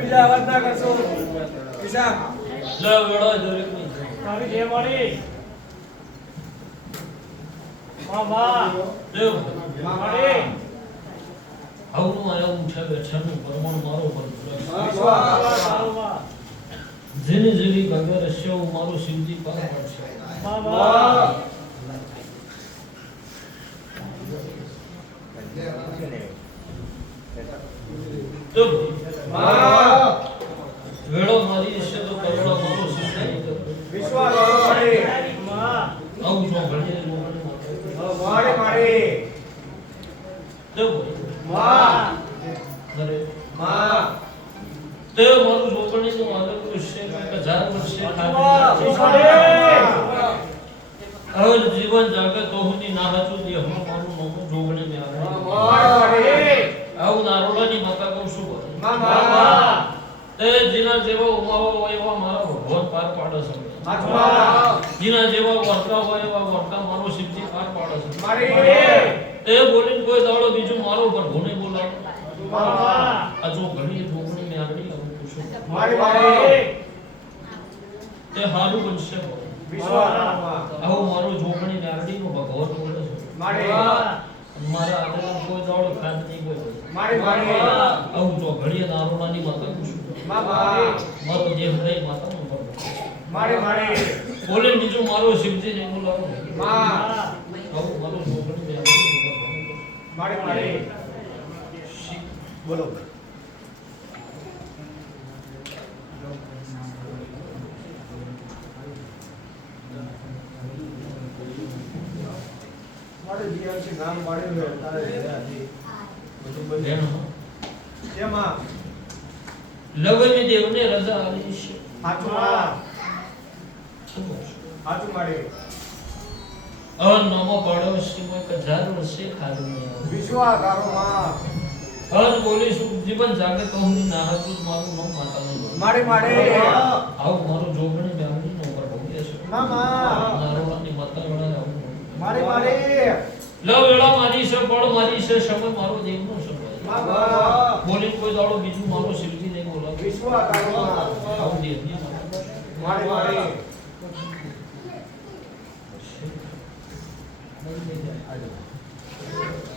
બીજા અવાજ ના કરશો ઈશા લે વેળો દરેક ની તારી જે મળી વાહ દેવ મળી આવું આયા ઉઠા બેઠા નું પરમાણ મારો પર વાહ જેને જેવી ગગર હશે મારો શિવજી પાર પડશે વાહ તો વાહ વેળો મારી છે તો કરોડો મારો શિવજી વિશ્વાસ મારે વાહ આવું જો ઘડીએ મારે મારે તો વાહ અરે માં તે મારું જોગણી નું આગળ છે કે 1000 વર્ષે હવે જીવન જાગે તો હુંની ના હતું દે હું મારું નામ જોગણી મે આવે મારે આવું નારોડાની માતા કહું છું મામા તે જીના જેવો ઉમાવો હોય એવા મારા ભગવાન પાર પાડે છે મામા જીના જેવા વર્તા હોય એવા વર્તા મારો શિવજી પાર પાડે છે મારે તે બોલીને કોઈ દાડો બીજું મારો પર ઘોને બોલાવે વાહ આ જો ઘણી જોગણી મે આગળ આવું છું મારે મારે તે હારું બનશે વિશ્વાસ આવું મારો જોગણી નારડી નો ભગવાન બોલે છે મારે મારા આદરના કોઈ દાડો ખાત નહીં કોઈ મારે મારે આવું તો ઘડીએ નારોડાની માતા કુશું મામા મારો દેહ નહીં માતા નો ભગવાન મારે મારે બોલે બીજું મારો શિવજી ને બોલાવો માં આવું મારો જોગણી મે આગળ મારે મારે બોલો મારે જીવન છે નામ પાડ્યું છે તારે બધું બંધ બેનો એમાં લવની દેવને રજા આલી છે સાચું મારે અન નમો પડોશી માં 1000 વર્ષે ખાધું નહીં વિશ્વાસ કરો માં અન બોલીશું જીવન જાગે તો હું ના હતું મારું નામ માતા નું મારે મારે આવું મારું જોગણી મે આગળ નો ઉપર ભોગે છે મામા નારોડાની માતા ગણા આવું મારે મારે લવ વેળા મારી છે પડ મારી છે સમય મારો દેવનો સમય મામા બોલી કોઈ દાડો બીજું મારો શિવજી ને બોલાવે વિશ્વાસ કરો માં આવું દેવની મારે મારે માતા